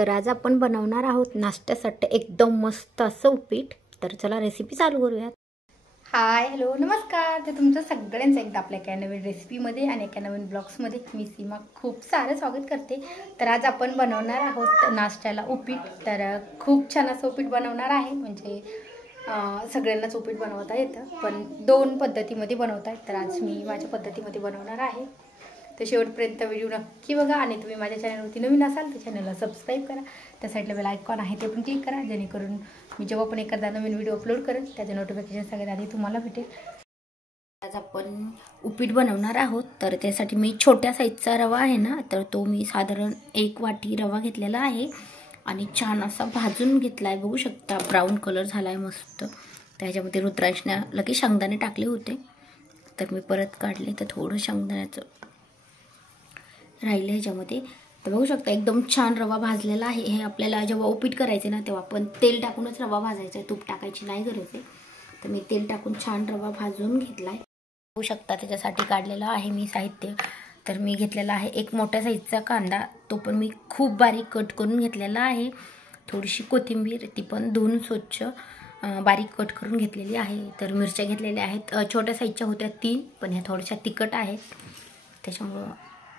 तर आज आपण बनवणार आहोत नाश्त्यासाठी एकदम मस्त असं उपीट। तर चला रेसिपी चालू करूयात। हाय हॅलो नमस्कार। तर तुमचं सगळ्यांचं एकदा आपल्या एका नवीन रेसिपीमध्ये आणि एका नवीन ब्लॉग्समध्ये मी सीमा खूप सारं स्वागत करते। तर आज आपण बनवणार आहोत नाश्त्याला उपीट। तर खूप छान असं उपीट बनवणार आहे, म्हणजे सगळ्यांनाच उपीट बनवता येतं, पण दोन पद्धतीमध्ये बनवता येतं। तर आज मी माझ्या पद्धतीमध्ये बनवणार आहे। तर शेवटपर्यंत व्हिडिओ नक्की बघा आणि तुम्ही माझ्या चॅनलवरती नवीन असाल तर चॅनलला सबस्क्राईब करा। त्या साईडला बेल आयकॉन आहे ते पण क्लिक करा, जेणेकरून मी जेव्हा पण एखादा नवीन व्हिडिओ अपलोड करेन त्याचे नोटिफिकेशन सगळ्यात आधी तुम्हाला भेटेल। आज आपण उपीट बनवणार आहोत। तर त्यासाठी मी छोट्या साईजचा रवा आहे ना, तर तो मी साधारण 1 वाटी रवा घेतलेला आहे आणि छान असा भाजून घेतलाय। बघू शकता ब्राऊन कलर झालाय मस्त। त्याच्यामध्ये रुद्राक्षने लगेच शेंगदाणे टाकले होते, तर मी परत काढले, तर थोडं शेंगदाण्याचं राहिले ह्याच्यामध्ये। तर बघू शकता एकदम छान रवा भाजलेला आहे। हे आपल्याला जेव्हा उपीट करायचे ना तेव्हा आपण तेल टाकूनच रवा भाजायचा आहे, तूप टाकायची नाही गरज आहे। तर मी तेल टाकून छान रवा भाजून घेतलाय। बघू शकता त्याच्यासाठी काढलेला आहे मी साहित्य। तर मी घेतलेला आहे एक मोठ्या साईजचा कांदा, तो पण मी खूप बारीक कट करून घेतलेला आहे। थोडीशी कोथिंबीर, ती पण धुवून स्वच्छ बारीक कट करून घेतलेली आहे। तर मिरच्या घेतलेल्या आहेत, छोट्या साईजच्या होत्या 3, पण ह्या थोड्याशा तिखट आहेत त्याच्यामुळं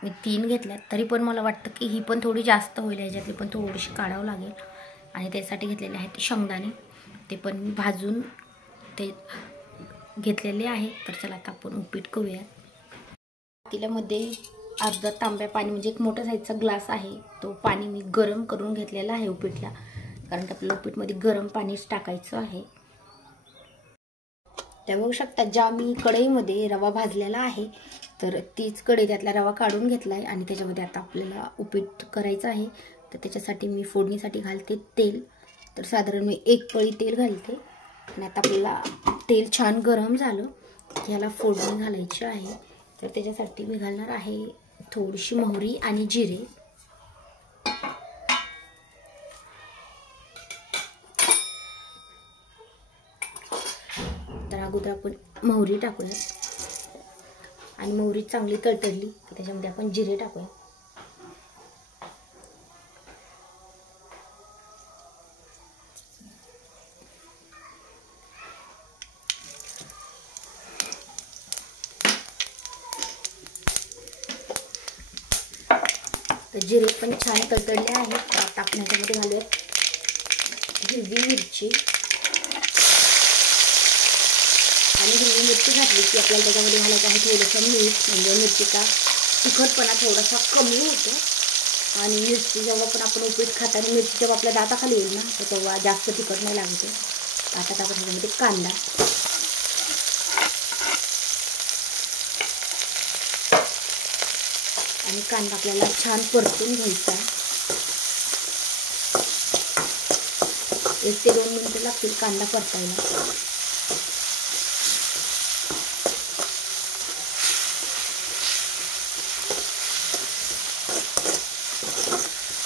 मी 3 घेतल्यात। तरी पण मला वाटतं की ही पण थोडी जास्त होईल, ह्याच्यातली पण थोडीशी काढावं लागेल। आणि त्यासाठी घेतलेले आहेत शेंगदाणे, ते पण मी भाजून ते घेतलेले आहे। तर चला आता आपण उपीट करूया। पातेल्यामध्ये अर्धा तांब्या पाणी, म्हणजे एक मोठा साईजचा ग्लास आहे, तो पाणी मी गरम करून घेतलेला आहे उपीटला, कारण की आपल्याला उपीटमध्ये गरम पाणीच टाकायचं आहे। त्या बघू शकता ज्या मी कढईमध्ये रवा भाजलेला आहे, तर तीच कढई त्यातला रवा काढून घेतलाय आणि त्याच्यामध्ये आता आपल्याला उपीट करायचं आहे। तर त्याच्यासाठी मी फोडणीसाठी घालते तेल। तर साधारण मी 1 पळी तेल घालते आणि आता आपल्याला तेल छान गरम झालं की ह्याला फोडणी घालायची आहे। तर त्याच्यासाठी मी घालणार आहे थोडीशी मोहरी आणि जिरे। तर अगोदर आपण मोहरी टाकूया आणि मोहरी चांगली तळतळली की त्याच्यामध्ये आपण जिरे टाकूया। तर जिरे पण छान तळतळले आहेत। आता आपण ह्याच्यामध्ये घालूया हिरवी मिरची, आणि हिरवी मिरची घातली की आपल्याला त्याच्यामध्ये घालायचं आहे थोडंसं मीठ, म्हणजे मिरचीचा तिखटपणा थोडासा कमी होतो। आणि मिरची जेव्हा पण आपण उपीट खाताना मिरची जेव्हा आपल्या दाताखाली येईल ना, तर तेव्हा जास्त तिखट नाही लागते। आता टाकून ह्याच्यामध्ये कांदा, आणि कांदा आपल्याला छान परतून घ्यायचा। 1 ते 2 मिनिटं लागतील कांदा परतायला।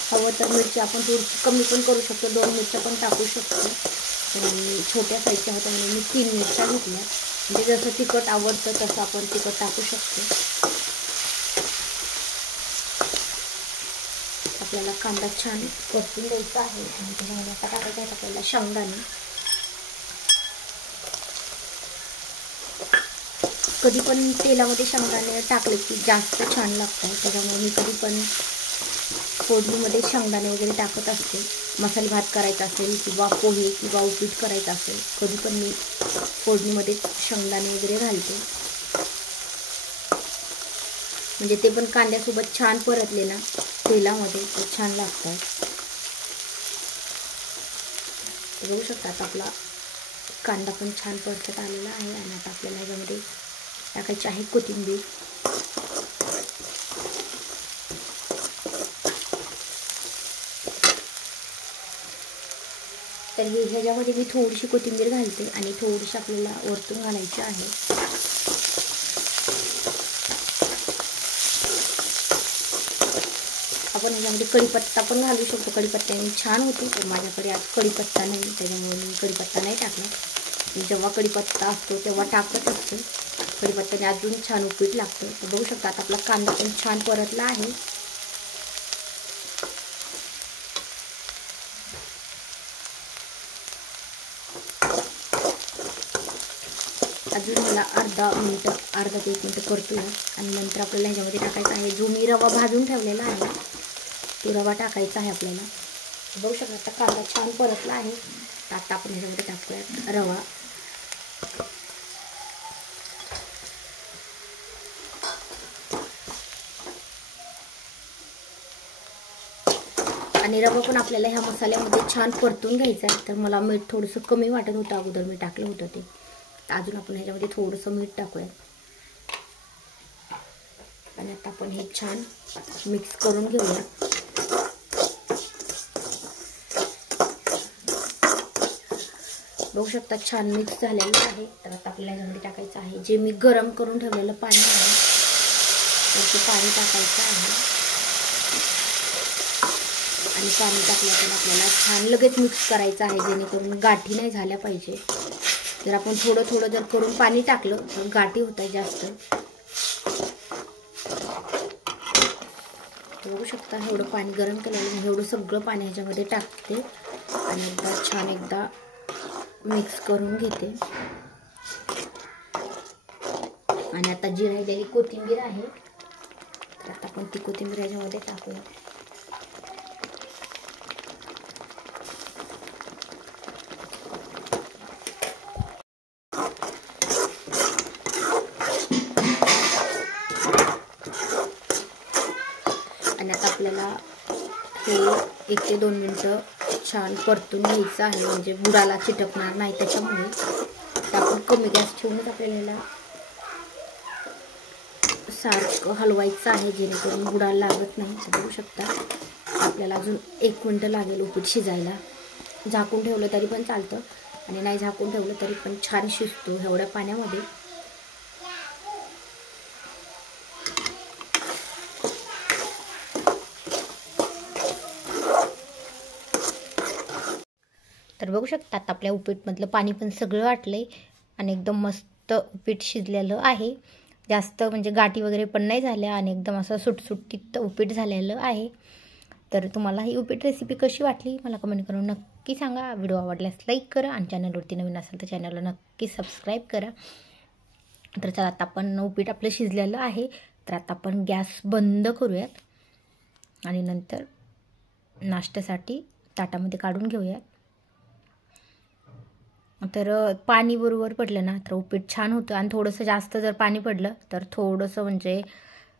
हवं तर मिरची आपण थोडीशी कमी पण करू शकतो, 2 मिरच्या पण टाकू शकतो। तर मी छोट्या साईजच्या होत्या म्हणून मी 3 मिरच्या घेतल्या, म्हणजे जसं तिखट आवडतं तसं आपण तिखट टाकू शकतो। आपल्याला कांदा छान परतून द्यायचा आहे आणि त्याच्यामध्ये आता टाकायचं आहे आपल्याला शेंगदाणे। कधी पण तेलामध्ये शेंगदाणे टाकले की जास्त छान लागतं, त्याच्यामुळे मी कधी पण फोडणीमध्ये शेंगदाणे वगैरे टाकत असते। मसाले भात करायचा असेल किंवा पोहे किंवा उपीट करायचं असेल, कधी पण मी फोडणीमध्ये शेंगदाणे वगैरे घालते, म्हणजे ते पण कांद्यासोबत छान परतले ना तेलामध्ये तर छान लागतात। बघू शकता आता आपला कांदा पण छान परतत आलेला आहे आणि आता आपल्याला ह्याच्यामध्ये टाकायची आहे कोथिंबीर। तर ह्याच्यामध्ये मी थोडीशी कोथिंबीर घालते आणि थोडीशी आपल्याला वरतून घालायची आहे। आपण ह्याच्यामध्ये कढीपत्ता पण घालू शकतो, कढीपत्त्याने छान होते, पण माझ्याकडे आज कढीपत्ता नाही त्याच्यामुळे मी कढीपत्ता नाही टाकला। मी जेव्हा कढीपत्ता असतो तेव्हा टाकत असते, कढीपत्त्याने अजून छान उपीट लागतं। तर बघू शकता आता आपला कांदा पण छान परतला आहे। अजून मला अर्धा ते 1 मिनिट परतूया आणि नंतर आपल्याला ह्याच्यामध्ये टाकायचा आहे जो मी रवा भाजून ठेवलेला आहे, तो रवा टाकायचा आहे आपल्याला. बघू शकता आता कांदा छान परतला आहे. तर आता आपण ह्याच्यामध्ये टाकूया रवा. आणि रवा पण आपल्याला ह्या मसाल्यामध्ये छान परतून घ्यायचा आहे. तर मला मीठ थोडंसं कमी वाटत होतं, अगोदर मी टाकलं होतं ते. तर अजून आपण ह्याच्यामध्ये थोडंसं मीठ टाकूया आणि आता आपण हे छान मिक्स करून घेऊया. बघू शकता छान मिक्स झालेलं आहे. तर आता आपल्याला ह्याच्यामध्ये टाकायचं आहे जे मी गरम करून ठेवलेलं पाणी आहे, तर ते पाणी टाकायचं आहे. आणि पाणी टाकल्यावर आपल्याला छान लगेच मिक्स करायचं आहे, जेणेकरून गाठी नाही झाल्या पाहिजे. जर आपण थोडं थोडं जर करून पाणी टाकलं तर गाठी होतात जास्त. बघू शकता एवढं पाणी गरम केलेलं, एवढं सगळं पाणी ह्याच्यामध्ये टाकते आणि एकदा मिक्स करून घेते. आणि आता जी राहिलेली कोथिंबीर आहे, तर आता आपण ती कोथिंबीर ह्याच्यामध्ये टाकूया. आणि आता आपल्याला हे 1 ते 2 मिनिटं छान परतून घ्यायचं आहे, म्हणजे बुडाला चिटकणार नाही त्याच्यामुळे. तर आपण कमी गॅस ठेवूनच आपल्याला सारखं हलवायचं आहे, जेणेकरून बुडाला लागत नाही. बघू शकता आपल्याला अजून 1 मिनिट लागेल उपीट शिजायला. झाकून ठेवलं तरी पण चालतं आणि नाही झाकून ठेवलं तरी पण छान शिजतो एवढ्या पाण्यामध्ये. तर बघू शकता आता आपल्या उपीटमधलं पाणी पण सगळं आटलंय आणि एकदम मस्त उपीट शिजलेलं आहे. जास्त म्हणजे गाठी वगैरे पण नाही झाल्या आणि एकदम असं सुटसुटीत उपीट झालेलं आहे. तर तुम्हाला ही उपीट रेसिपी कशी वाटली मला कमेंट करून नक्की सांगा. व्हिडिओ आवडल्यास लाईक करा आणि चॅनलवरती नवीन असेल तर चॅनलला नक्की सबस्क्राईब करा. तर चला आता आपण उपीट आपलं शिजलेलं आहे. तर आता आपण गॅस बंद करूयात आणि नंतर नाश्त्यासाठी ताटामध्ये काढून घेऊयात. तर पाणी बरोबर पडलं ना तर उपीट छान होतं आणि थोडंसं जास्त जर पाणी पडलं तर थोडंसं म्हणजे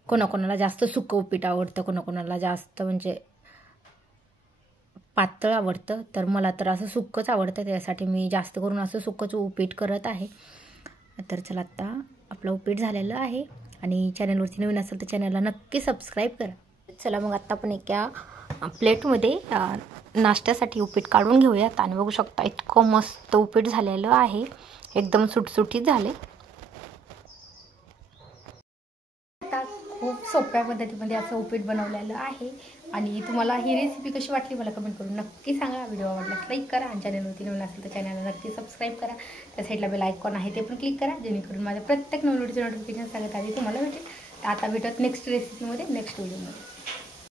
कोणाकोणाला जास्त सुकं उपीट आवडतं, कोणाकोणाला जास्त म्हणजे पातळ आवडतं. तर मला तर असं सुक्कंच आवडतं, त्यासाठी मी जास्त करून असं सुक्कंच उपीट करत आहे. तर चला आता आपलं उपीट झालेलं आहे आणि चॅनलवरती नवीन असेल तर चॅनलला नक्की सबस्क्राईब करा. चला मग आता आपण एका प्लेटमध्ये नाश्त्यासाठी उपीट काढून घेऊयात आणि बघू शकता इतकं मस्त उपीट झालेलं आहे, एकदम सुटसुटीत झाले. आता खूप सोप्या पद्धतीमध्ये असं उपीट बनवलेलं आहे आणि तुम्हाला ही रेसिपी कशी वाटली मला कमेंट करून नक्की सांगा. व्हिडिओ आवडल्यास लाईक करा आणि चॅनलवरती नवीन असेल तर चॅनलला नक्की सबस्क्राईब करा. त्या साईडला बेल आयकॉन आहे ते पण क्लिक करा, जेणेकरून माझ्या प्रत्येक नवीन व्हिडिओचे नोटिफिकेशन सगळ्यात आधी तुम्हाला भेटेल. तर आता भेटत नेक्स्ट रेसिपीमध्ये, नेक्स्ट व्हिडिओमध्ये.